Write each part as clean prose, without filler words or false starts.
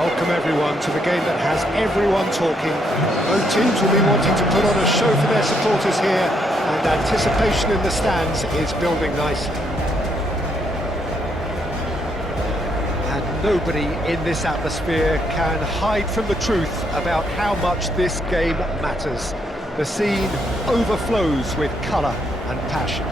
Welcome everyone to the game that has everyone talking. Both teams will be wanting to put on a show for their supporters here, and anticipation in the stands is building nicely. And nobody in this atmosphere can hide from the truth about how much this game matters. The scene overflows with colour and passion.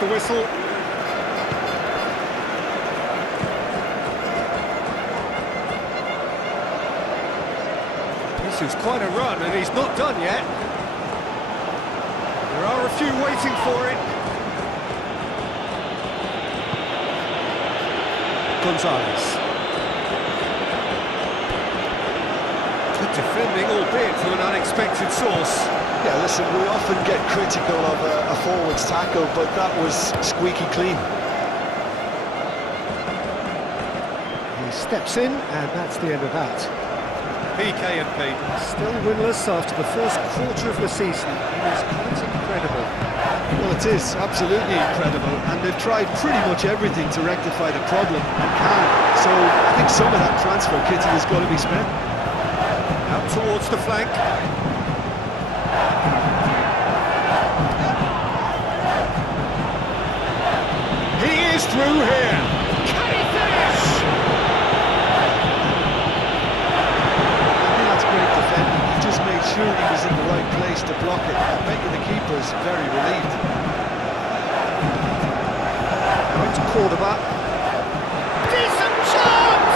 The whistle. This is quite a run, and he's not done yet. There are a few waiting for it. Gonzalez. Good defending, albeit from an unexpected source. Yeah, listen, we often get critical of a forward's tackle, but that was squeaky clean. He steps in, and that's the end of that. PK and P. Still winless after the first quarter of the season. It is quite incredible. Well, it is absolutely incredible, and they've tried pretty much everything to rectify the problem, and can't. So I think some of that transfer kitty has got to be spent. Out towards the flank. Through here. Can he finish? I think that's great defending. He just made sure he was in the right place to block it, and making the keepers very relieved. Now into Cordoba. Decent chance!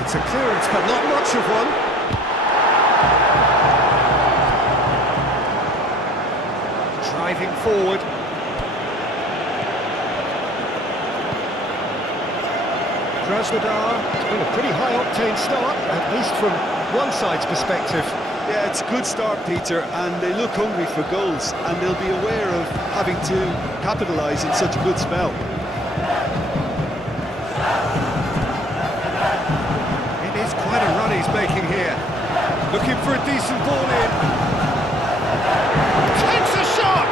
It's a clearance, but not much of one. Driving forward. Krasnodar, it's been a pretty high-octane start, at least from one side's perspective. Yeah, it's a good start, Peter, and they look hungry for goals, and they'll be aware of having to capitalise in such a good spell. Quite a run he's making here. Looking for a decent ball in. Takes a shot!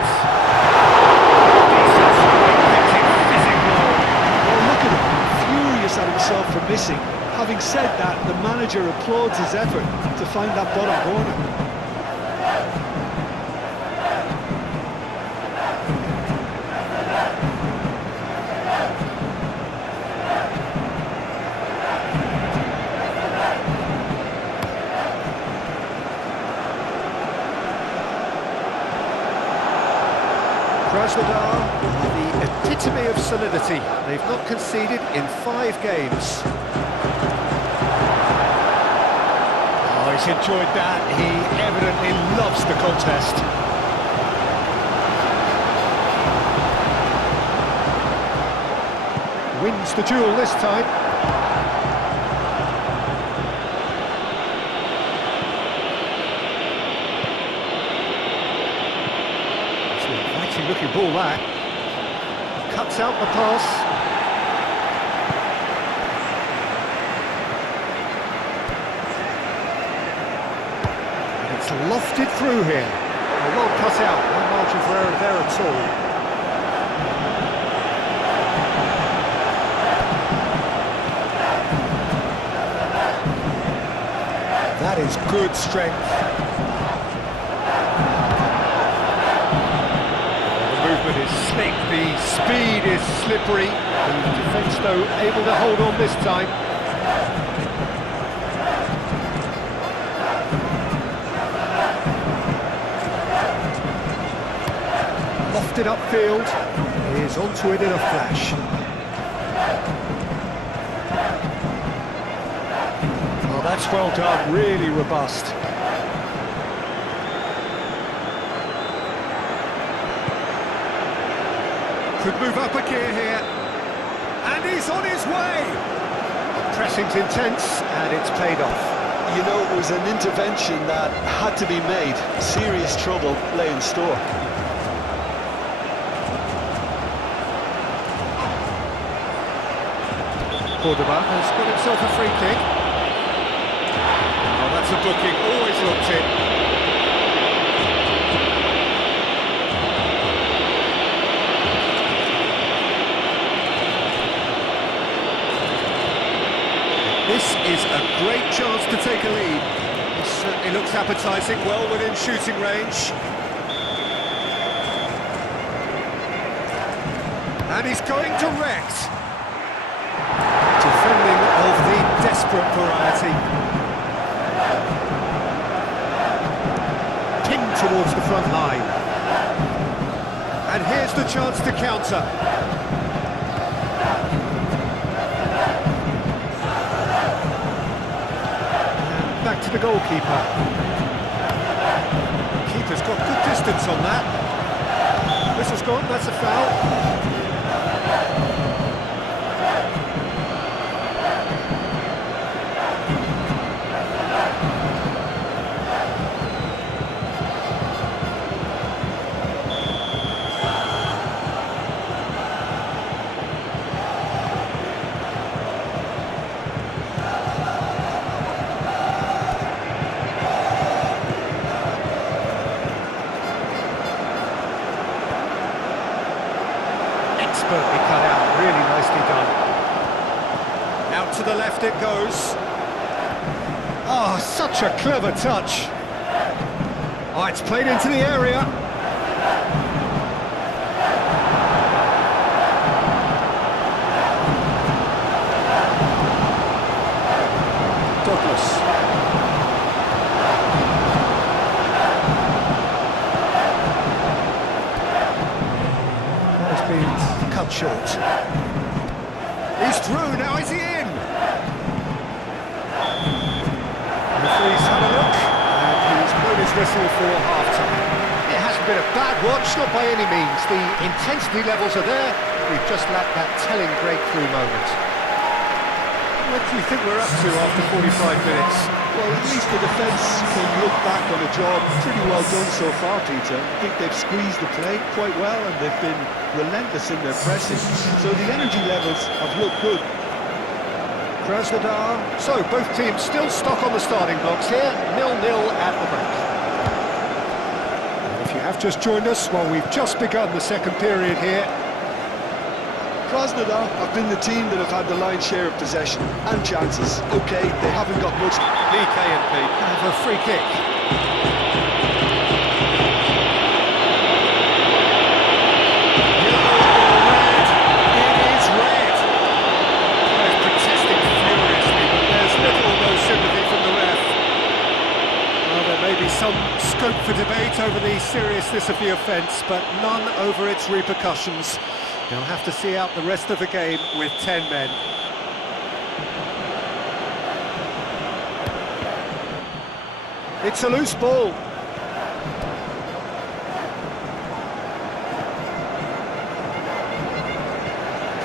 Decent strike, physical. Well, look at him, furious at himself for missing. Having said that, the manager applauds his effort to find that bottom corner. Krasnodar, the epitome of solidity. They've not conceded in 5 games. Oh, he's enjoyed that. He evidently loves the contest. Wins the duel this time. Looking ball that. Cuts out the pass. It's lofted through here. Well cut out, no margin for error there at all. That is good strength. The movement is slick, the speed is slippery. The defence, though, able to hold on this time. Lofted upfield, he is onto it in a flash. Oh, that's well done, really robust. Could move up a gear here, and he's on his way! Pressing's intense, and it's paid off. You know, it was an intervention that had to be made. Serious trouble lay in store. Cordoba has got himself a free kick. Oh, that's a booking, always looked in. This is a great chance to take a lead. It certainly looks appetising, well within shooting range. And he's going direct. Defending of the desperate variety. Pinged towards the front line. And here's the chance to counter. And back to the goalkeeper. Keeper's got good distance on that. Whistle's gone, that's a foul. Expertly cut out, really nicely done. Out to the left it goes. Oh, such a clever touch. Oh, it's played into the area. Douglas. That has been cut short. He's through, now is he in? The referee's had a look, and he's blown his whistle for half-time. It hasn't been a bad watch, not by any means. The intensity levels are there, we've just lacked that telling breakthrough moment. What do you think we're up to after 45 minutes? Well, at least the defence can look back on a job pretty well done so far, Peter. I think they've squeezed the play quite well and they've been relentless in their pressing. So the energy levels have looked good. Krasnodar. So, both teams still stuck on the starting blocks here, 0-0 at the break. And if you have just joined us, well, we've just begun the second period here. Krasnodar have been the team that have had the lion's share of possession and chances. OK, they haven't got much. PK and P. Have a free kick. Some scope for debate over the seriousness of the offence, but none over its repercussions. They'll have to see out the rest of the game with 10 men. It's a loose ball.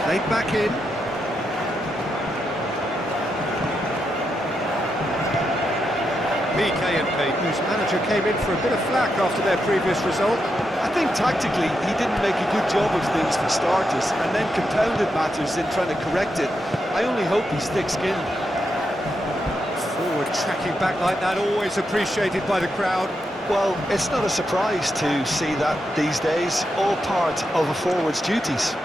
Played back in. PK and P. Whose manager came in for a bit of flack after their previous result. I think tactically he didn't make a good job of things for starters and then compounded matters in trying to correct it. I only hope he's thick-skinned. Forward Tracking back like that, always appreciated by the crowd. Well, it's not a surprise to see that these days, all part of a forward's duties.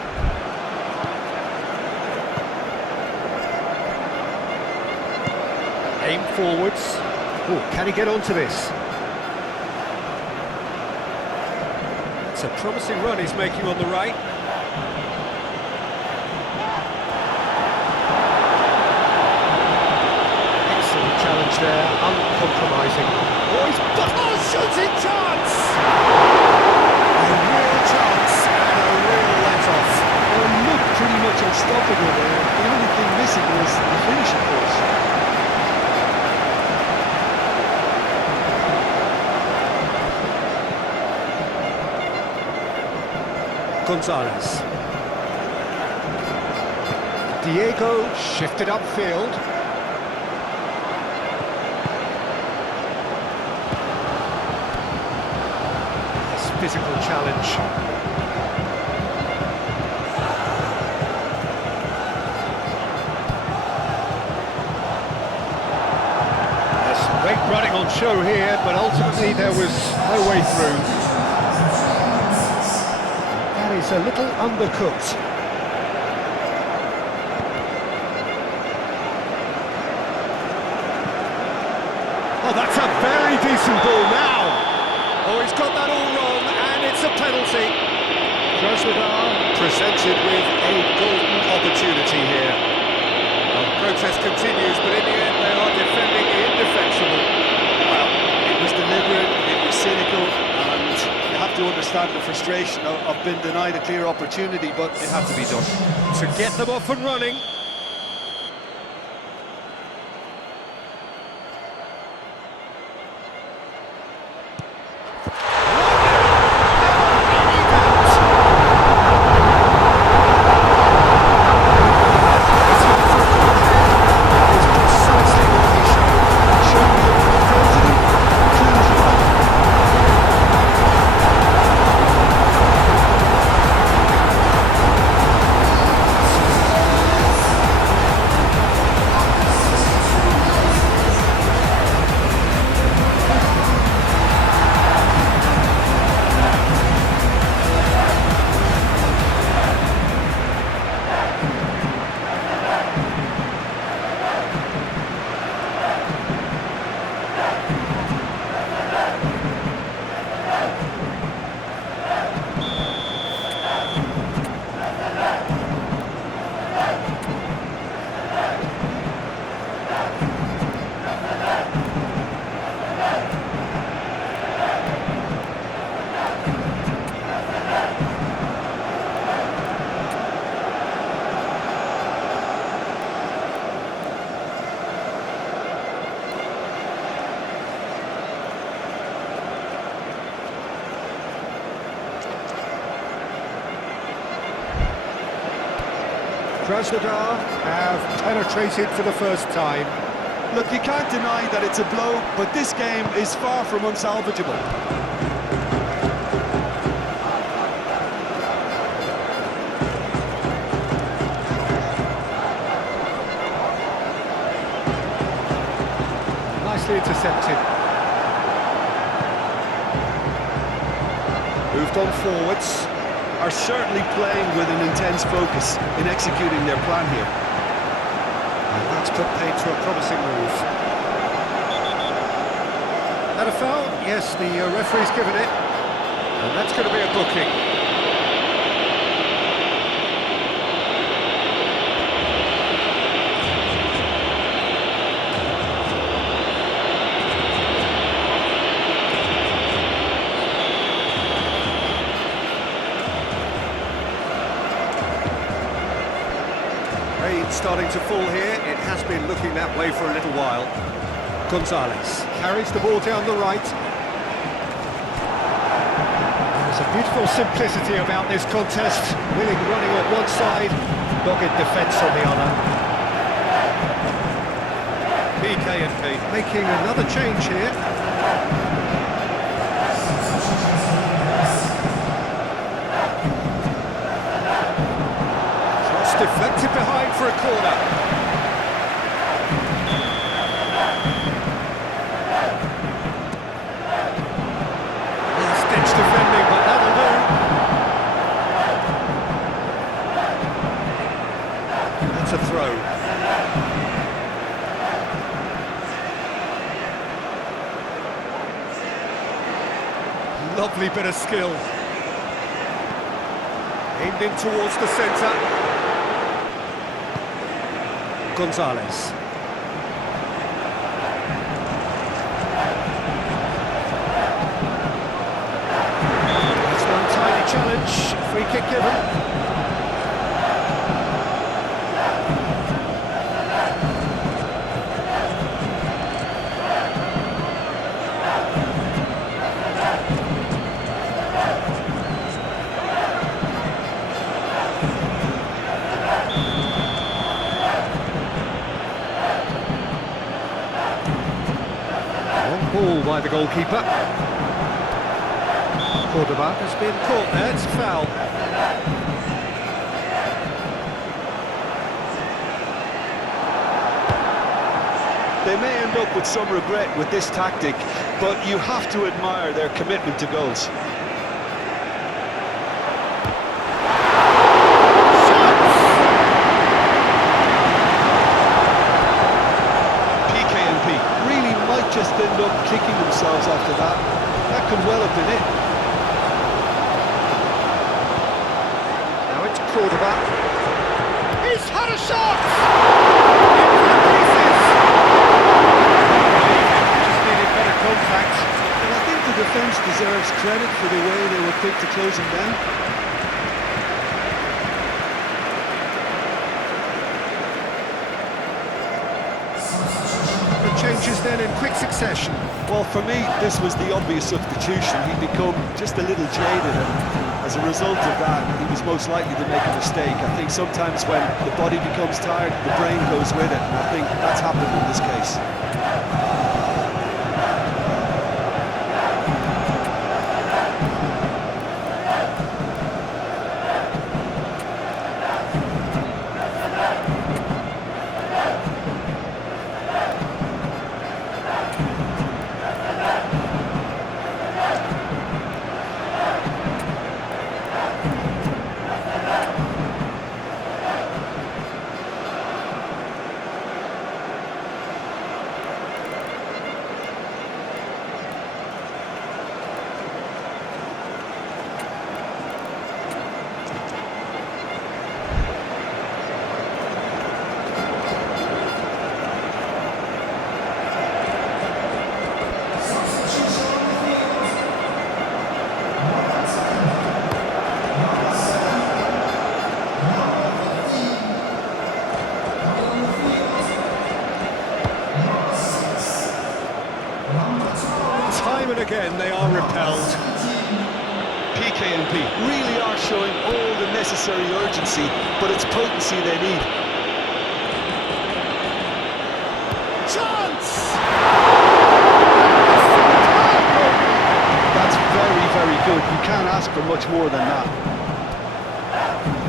Aim forwards. Oh, can he get onto this? It's a promising run he's making on the right. Excellent challenge there, uncompromising. Oh, he's shooting chance! A real chance and a real let-off. Well, he looked pretty much unstoppable there. The only thing missing was the finish, of course. Gonzalez. Diego shifted upfield. Nice physical challenge. There's some great running on show here, but ultimately there was no way through. It's a little undercooked. Oh, that's a very decent ball now. Oh, he's got that all wrong, and it's a penalty. Krasnodar presented with a golden opportunity here. Well, the protest continues, but in the end they are defending the indefensible. Well, it was deliberate, it was cynical, and you have to understand the frustration of being denied a clear opportunity, but it had to be done. To get them off and running. Krasnodar have penetrated for the first time. Look, you can't deny that it's a blow, but this game is far from unsalvageable. Nicely intercepted. Moved on forwards. Are certainly playing with an intense focus in executing their plan here. And that's put paid to a promising move. That a foul? Yes, the referee's given it. And that's going to be a booking. Rain starting to fall here. It has been looking that way for a little while. Gonzalez carries the ball down the right. There's a beautiful simplicity about this contest. Willing running on one side, dogged defence on the other. PK&P. Making another change here. Deflected behind for a corner. to throw. Lovely bit of skill. Aimed in towards the centre. Gonzalez. That's one tiny challenge. Free kick given. Ball by the goalkeeper. Cordoba has been caught there, it's a foul. They may end up with some regret with this tactic, but you have to admire their commitment to goals. Just end up kicking themselves after that. That could well have been it. Now it's Cordoba. He's had a shot! Into the pieces! Just needed better contact. And I think the defence deserves credit for the way they were quick to close him down. Changes then in quick succession. Well, for me, this was the obvious substitution. He'd become just a little jaded, and as a result of that, he was most likely to make a mistake. I think sometimes when the body becomes tired, the brain goes with it, and I think that's happened in this case. Time and again they are repelled. PK really are showing all the necessary urgency, but it's potency they need. Chance! That's very, very good. You can't ask for much more than that.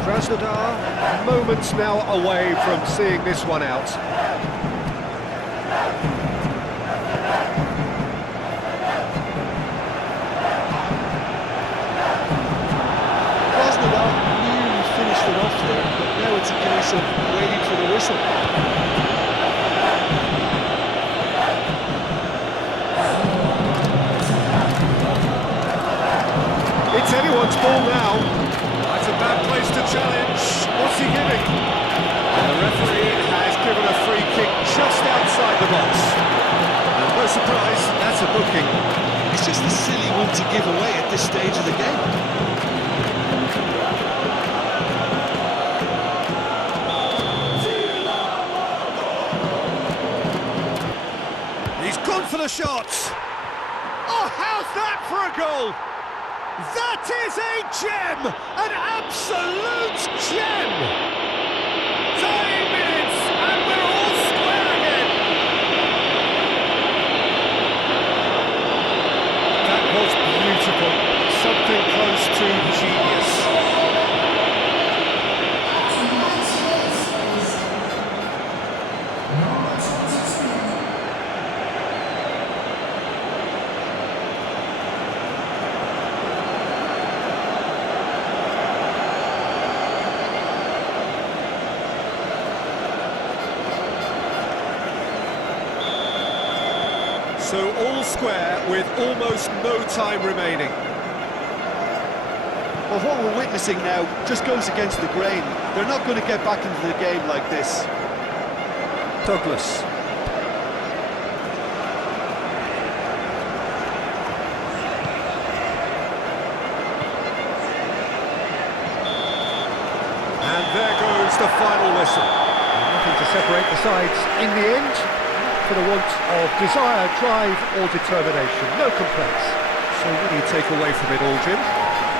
Krasnodar, moments now away from seeing this one out. Krasnodar nearly finished it off there, but now it's a case of waiting for the whistle. It's anyone's ball now. That's a bad place to challenge. What's he giving? And the referee has given a free kick just outside the box. And no surprise, that's a booking. It's just a silly one to give away at this stage of the game. He's gone for the shot. Oh, how's that for a goal? That is a gem! An absolute gem! 9 minutes and we're all square again! That was beautiful. Something close to genius. So all square with almost no time remaining. Well, what we're witnessing now just goes against the grain. They're not going to get back into the game like this. Douglas. And there goes the final whistle. Nothing to separate the sides in the end, for the want of desire, drive or determination. No complaints. So what do you take away from it all, Jim?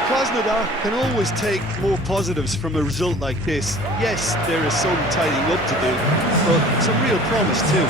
Krasnodar can always take more positives from a result like this. Yes, there is some tidying up to do, but some real promise too.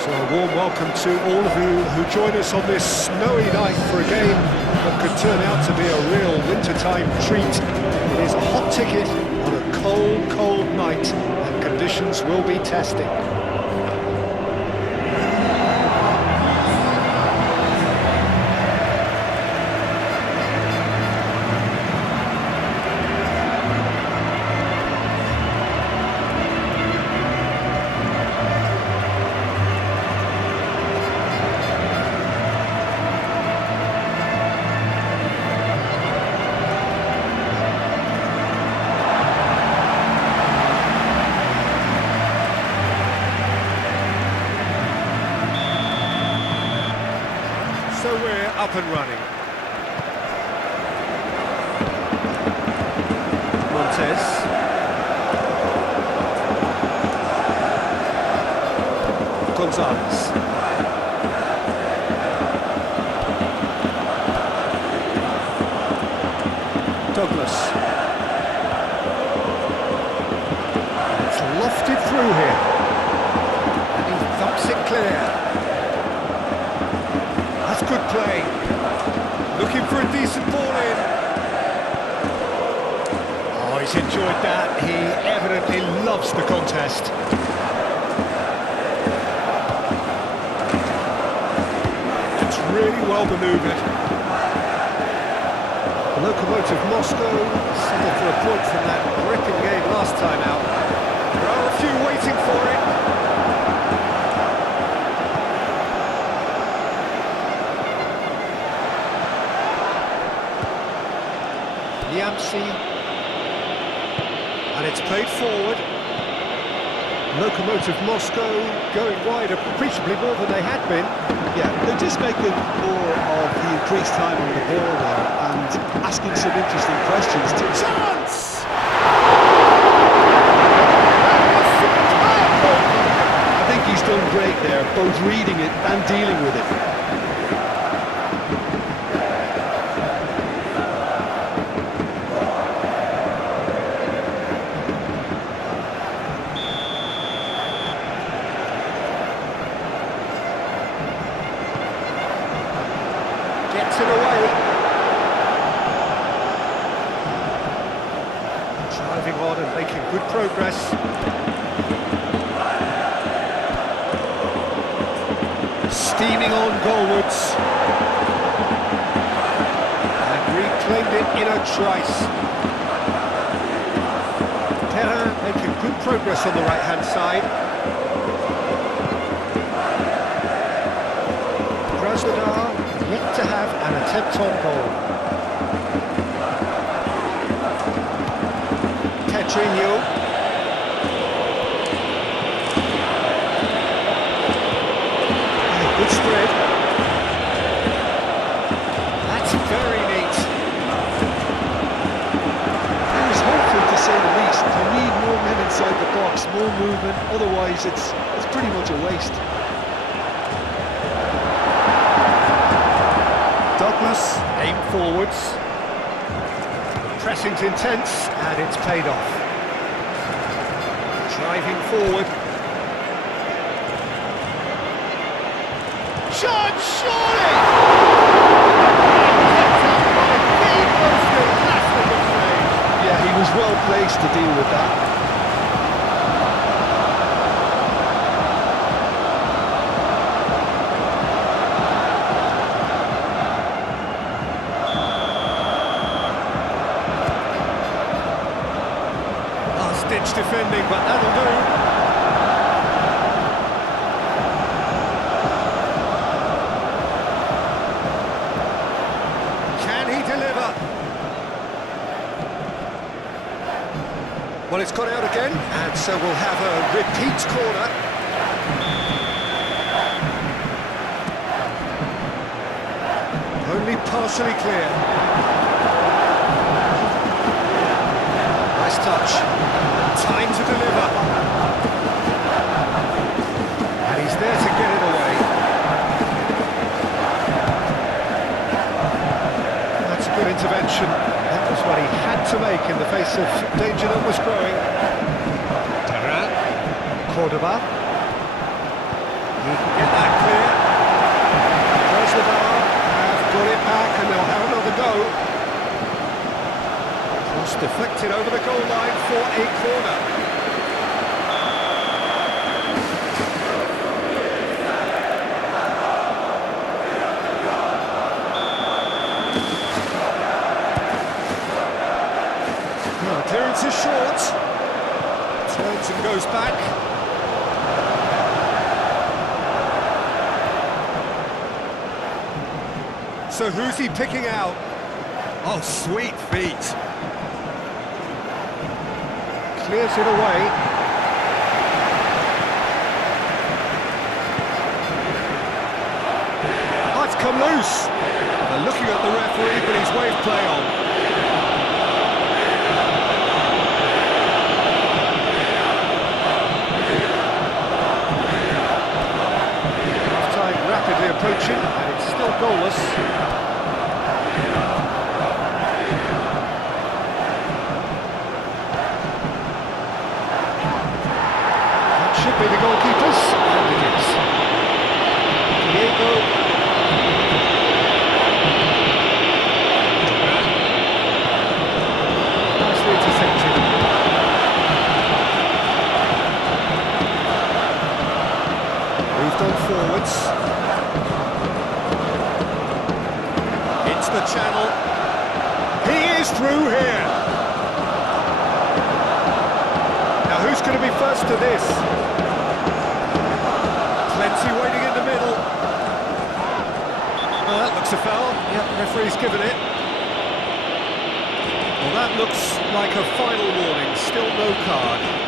So a warm welcome to all of you who join us on this snowy night for a game that could turn out to be a real wintertime treat. It is a hot ticket on a cold, cold night, and conditions will be testing. So we're up and running. Montez. Gonzalez. Douglas. It's lofted through here. And he thumps it clear. That's good play. Looking for a decent ball in. Oh, he's enjoyed that. He evidently loves the contest. It's really well manoeuvred. Lokomotiv Moscow settled for a point from that gripping game last time out. There are a few waiting for it. Niamsi. And it's played forward. Lokomotiv Moscow going wide appreciably more than they had been. Yeah, they're just making more of the increased time on the ball there and asking some interesting questions. Chance! I think he's done great there, both reading it and dealing with it. Gets it away. Driving on and making good progress. Steaming on goalwards. And reclaimed it in a trice. Terrain making good progress on the right-hand side. Krasnodar yet to have an attempt on goal. Petrinho. Good spread. That's very neat. He was hopeful, to say the least. You need more men inside the box, more movement, otherwise it's pretty much a waste. Douglas, aim forwards. Pressing's intense, and it's paid off. Driving forward. Shot, surely! Yeah, he was well placed to deal with that. Ditch defending, but that'll do. Can he deliver? Well, it's got out again, and so we'll have a repeat corner. Only partially clear. Nice touch. Time to deliver. And he's there to get it away. That's a good intervention. That was what he had to make in the face of danger that was growing. Terrain. Cordoba. He can get that clear. Krasnodar have got it back and they'll have another go. Deflected over the goal line for a corner. Well, clearance is short. Turns and goes back. So who's he picking out? Oh, sweet feet. Clears it away. Oh, it's come loose. They're looking at the referee, but he's waved play on. Half-time rapidly approaching, and it's still goalless. Should be the goalkeepers, and it is. Diego. Nicely intercepted. Moved on forwards. Into the channel. through here. Now who's going to be first to this? Plenty waiting in the middle. Well, that looks a foul. Yep, referee's given it. Well, that looks like a final warning. Still no card.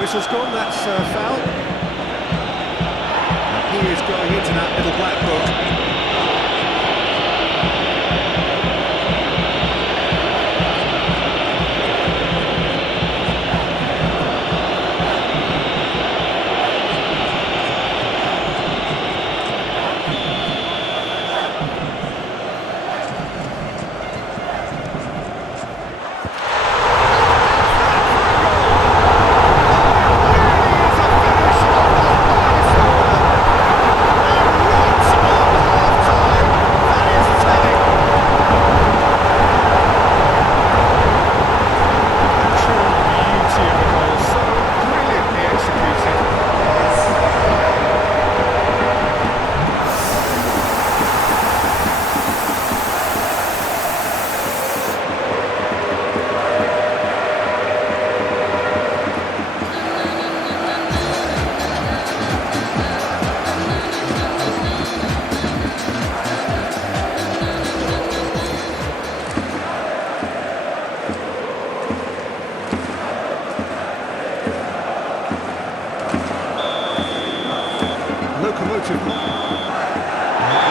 Whistle's gone, that's foul. He is going into that little black book. Locomotive. We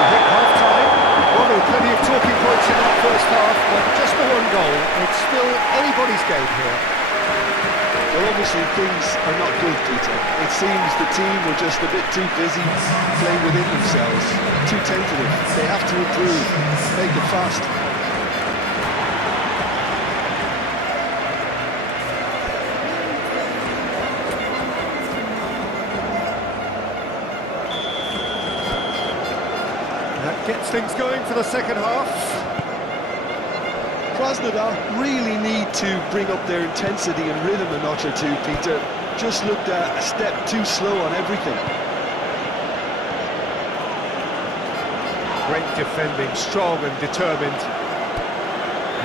hit half-time. Well, there were plenty of talking points in that first half, but just the one goal. It's still anybody's game here. Well, obviously things are not good, Peter. It seems the team were just a bit too busy playing within themselves, too tentative. They have to improve, make it fast. Gets things going for the second half. Krasnodar really need to bring up their intensity and rhythm a notch or two, Peter. Just looked a step too slow on everything. Great defending, strong and determined.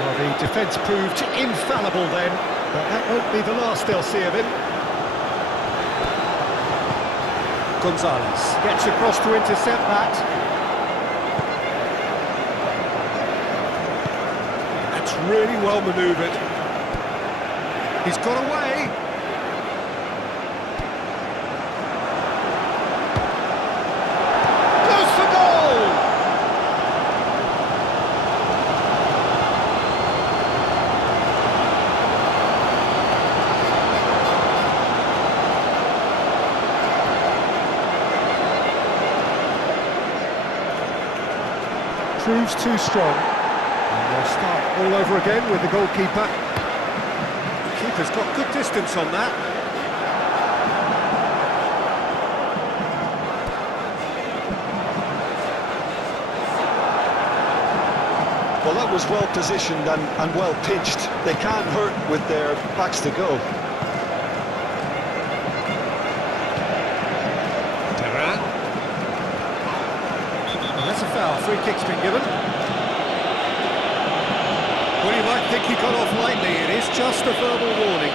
Well, the defence proved infallible then, but that won't be the last they'll see of him. Gonzalez gets across to intercept that. Really well manoeuvred. He's got away. Goes for goal! Proves too strong. They'll start all over again with the goalkeeper. The keeper's got good distance on that. Well, that was well positioned and well pitched. They can't hurt with their backs to goal. Well, that's a foul. Free kick's been given. Well, you might think he got off lightly. It is just a verbal warning.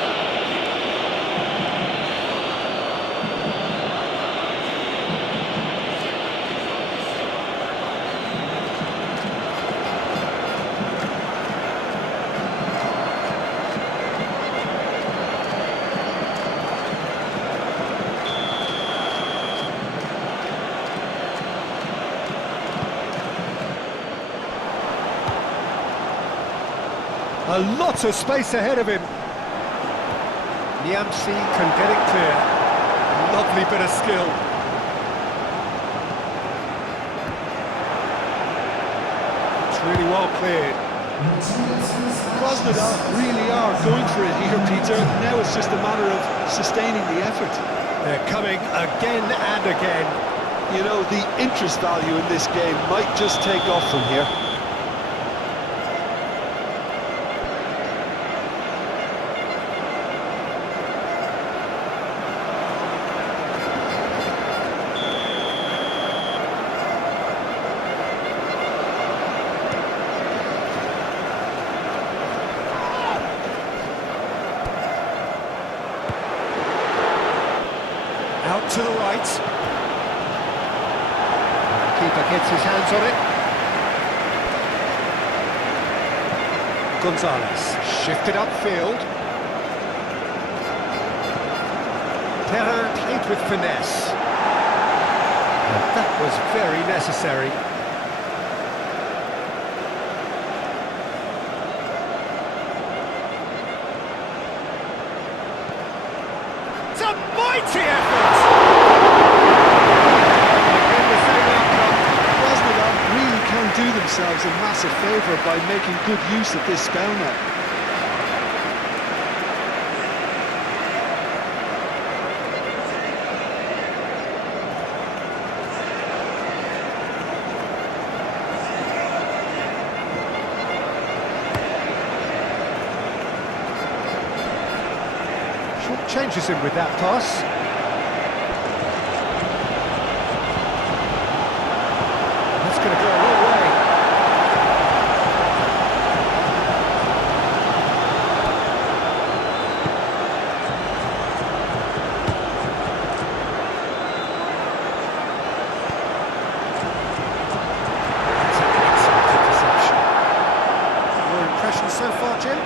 A lot of space ahead of him. Niamsi can get it clear. Lovely bit of skill. It's really well cleared. Krasnodar really are going for it here, Peter. Now it's just a matter of sustaining the effort. They're coming again and again. You know, the interest value in this game might just take off from here. Out to the right. Keeper gets his hands on it. Gonzalez shifted upfield. Perrin played with finesse. And that was very necessary. It's a mighty effort! Again, the same outcome. Krasnodar really can do themselves a massive favour by making good use of this spell now. Changes him with that pass. That's going to go a long way. That's an excellent interception. Your impression so far, Jim?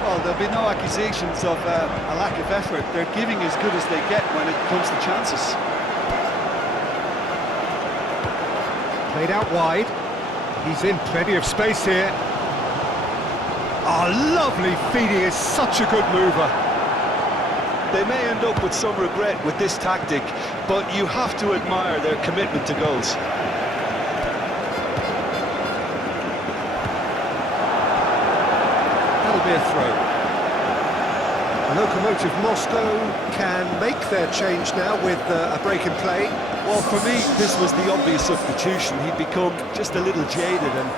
Well, there'll be no accusations of a lack of effort. They're giving as good as they get when it comes to chances. Played out wide. He's in plenty of space here. Oh, lovely feed. He is such a good mover. They may end up with some regret with this tactic, but you have to admire their commitment to goals. That'll be a throw. Lokomotiv Moscow can make their change now with a break in play. Well, for me, this was the obvious substitution. He'd become just a little jaded, and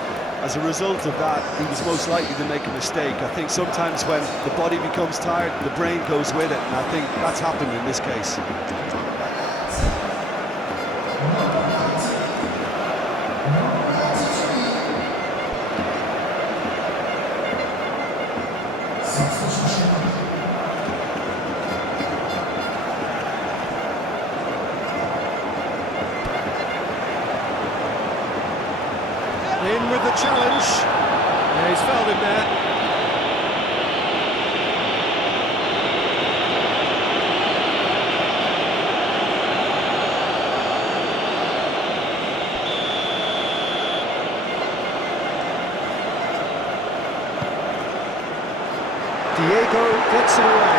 as a result of that, he was most likely to make a mistake. I think sometimes when the body becomes tired, the brain goes with it, and I think that's happened in this case. In with the challenge. Yeah, he's fouled him there. Diego gets it away.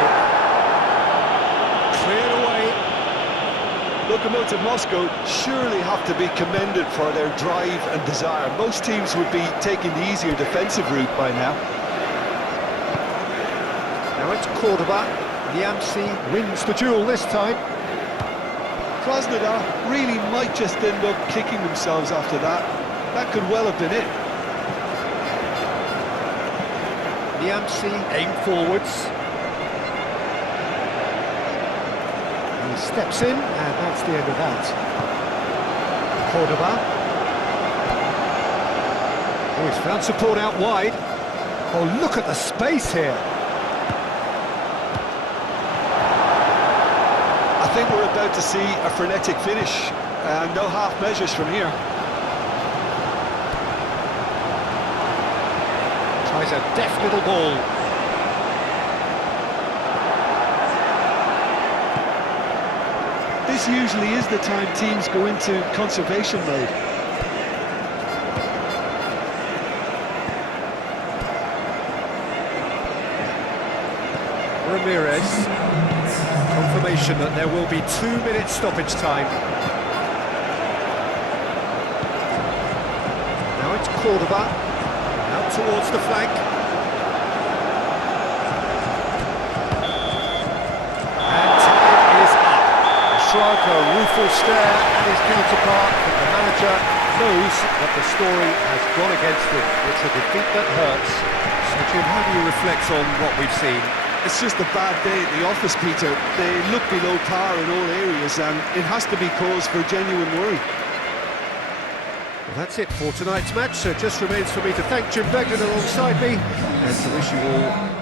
Cleared away. Lokomotiv Moscow surely have to be commended for their drive and desire. Most teams would be taking the easier defensive route by now. Now it's Cordoba. Niamsi wins the duel this time. Krasnodar really might just end up kicking themselves after that. That could well have been it. Niamsi aim forwards. He steps in, and that's the end of that. Cordoba. Oh, he's found support out wide. Oh, look at the space here. I think we're about to see a frenetic finish, and no half measures from here. Tries a deft little ball. This usually is the time teams go into conservation mode. Ramirez. Confirmation that there will be 2 minutes stoppage time. Now it's Cordoba. Out towards the flank. And time is up. A shrug, a rueful stare at his counterpart, but the manager knows that the story has gone against him. It's a defeat that hurts. So Jim, how do you reflect on what we've seen? It's just a bad day at the office, Peter. They look below par in all areas, and it has to be cause for genuine worry. Well, that's it for tonight's match, so it just remains for me to thank Jim Beglin alongside me and to wish you all